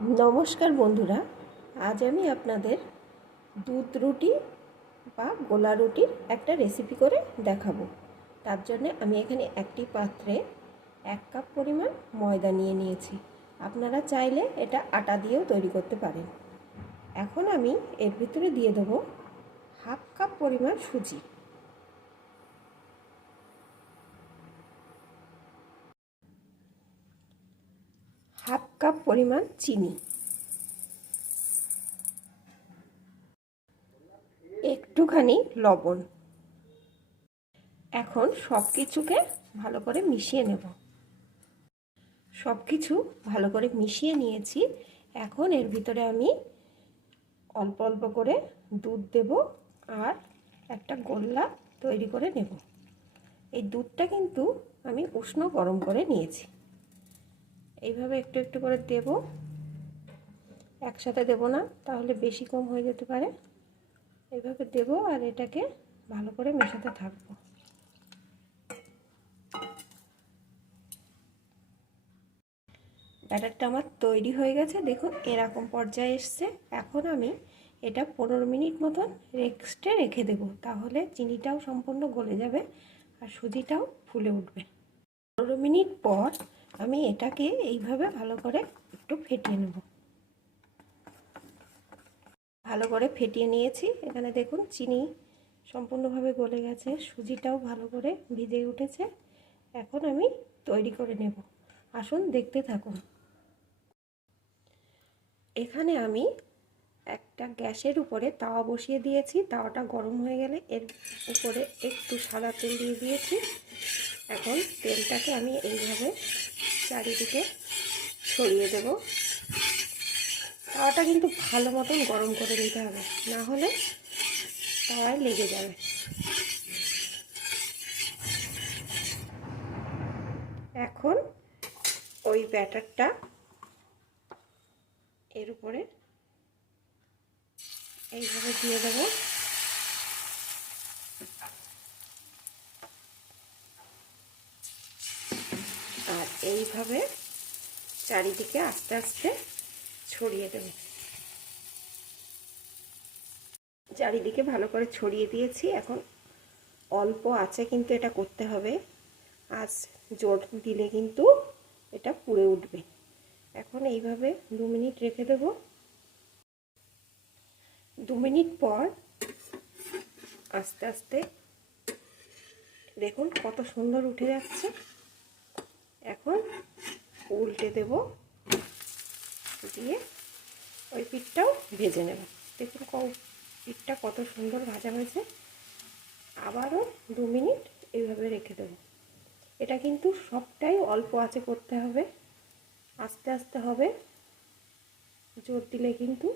নমস্কার বন্ধুরা, আজ আমি আপনাদের দুধ রুটি বা গোলা রুটির একটা রেসিপি করে দেখাবো। তার জন্যে আমি এখানে একটি পাত্রে এক কাপ পরিমাণ ময়দা নিয়ে নিয়েছি। আপনারা চাইলে এটা আটা দিয়েও তৈরি করতে পারেন। এখন আমি এর ভিতরে দিয়ে দেবো হাফ কাপ পরিমাণ সুজি। হাফ কাপ পরিমাণ চিনি। একটুখানি লবণ। এখন সব কিছুকে ভালো করে মিশিয়ে নেব। সব কিছু ভালো করে মিশিয়ে নিয়েছি। এখন এর ভিতরে আমি অল্প অল্প করে দুধ দেব আর একটা গোল্লা তৈরি করে নেব। এই দুধটা কিন্তু আমি উষ্ণ গরম করে নিয়েছি। এইভাবে একটু একটু করে দেব। একসাথে দেব না, তাহলে বেশি কম হয়ে যেতে পারে। এইভাবে দেব আর এটাকে ভালো করে মেশাতে থাকব। ব্যাটারটা আমার তৈরি হয়ে গেছে, দেখুন এরকম পর্যায়ে এসছে। এখন আমি এটা পনেরো মিনিট মতন রেক্সটে রেখে দেব, তাহলে চিনিটাও সম্পূর্ণ গলে যাবে আর সুজিটাও ফুলে উঠবে। পনেরো মিনিট পর আমি এটাকে এইভাবে ভালো করে একটু ফেটিয়ে নেব। ভালো করে ফেটিয়ে নিয়েছি। এখানে দেখুন চিনি সম্পূর্ণভাবে গলে গেছে। সুজিটাও ভালো করে ভিজে উঠেছে। এখন আমি তৈরি করে নেব। আসুন দেখতে থাকুন। এখানে আমি একটা গ্যাসের উপরে তাওয়া বসিয়ে দিয়েছি। তাওয়াটা গরম হয়ে গেলে এর উপরে একটু সাদা তেল দিয়ে দিয়েছি। এখন তেলটাকে আমি এইভাবে চারিদিকে ছড়িয়ে দেব। তাওয়াটা কিন্তু ভালো মতন গরম করে দিতে হবে, না হলে তাওয়ায় লেগে যাবে। এখন ওই ব্যাটারটা এর উপরে এইভাবে দিয়ে দেবো। আর এইভাবে চারিদিকে আস্তে আস্তে ছড়িয়ে দেব। চারিদিকে ভালো করে ছড়িয়ে দিয়েছি। এখন অল্প আছে কিন্তু এটা করতে হবে। আজ জোর দিলে কিন্তু এটা পুড়ে উঠবে। এখন এইভাবে দু মিনিট রেখে দেব। দু মিনিট পর আস্তে আস্তে দেখুন কত সুন্দর উঠে যাচ্ছে। এখন উল্টে দেব, দিয়ে ওই পিঠটাও ভেজে নেব। দেখুন পিঠটা কত সুন্দর ভাজা হয়েছে। আবারও দু মিনিট এইভাবে রেখে দেব। এটা কিন্তু সবটাই অল্প আছে করতে হবে। আস্তে আস্তে হবে। জোর দিলে কিন্তু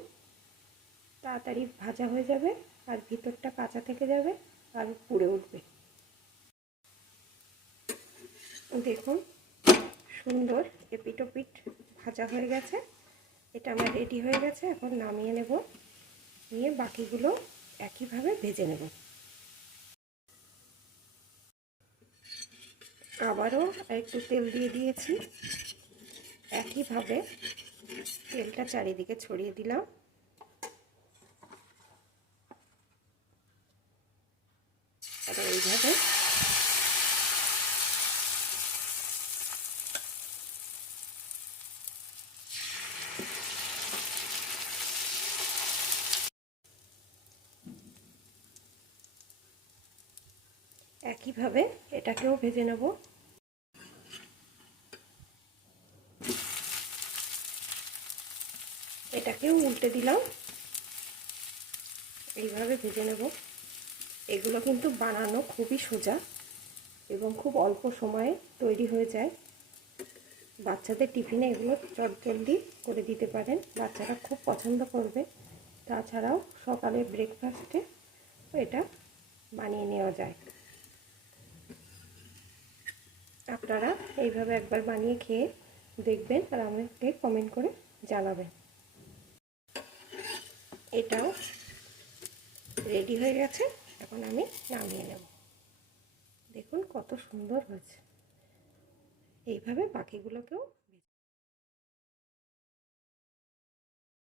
তাড়াতাড়ি ভাজা হয়ে যাবে আর ভিতরটা কাঁচা থেকে যাবে আর পুড়ে উঠবে। দেখুন, সুন্দর এপিটোপিট ভাজা হয়ে গেছে। এটা আমার রেডি হয়ে গেছে, এখন নামিয়ে নেব। নিয়ে বাকিগুলো একইভাবে ভেজে নেব। আবারও একটু তেল দিয়ে দিয়েছি। একইভাবে তেলটা চারিদিকে ছড়িয়ে দিলাম আর এইভাবে একইভাবে এটাকেও ভেজে নেব। এটাকেও উল্টে দিলাম। এইভাবে ভেজে নেব। এগুলো কিন্তু বানানো খুবই সোজা এবং খুব অল্প সময়ে তৈরি হয়ে যায়। বাচ্চাদের টিফিনে এগুলো চটজলদি করে দিতে পারেন। বাচ্চারা খুব পছন্দ করবে। তাছাড়াও সকালে ব্রেকফাস্টে এটা বানিয়ে নেওয়া যায়। আপনারা এইভাবে একবার বানিয়ে খেয়ে দেখবেন আর আমাকে কমেন্ট করে জানাবেন। এটাও রেডি হয়ে গেছে। এখন আমি নামিয়ে নেব। দেখুন কত সুন্দর হয়েছে। এইভাবে বাকিগুলোকেও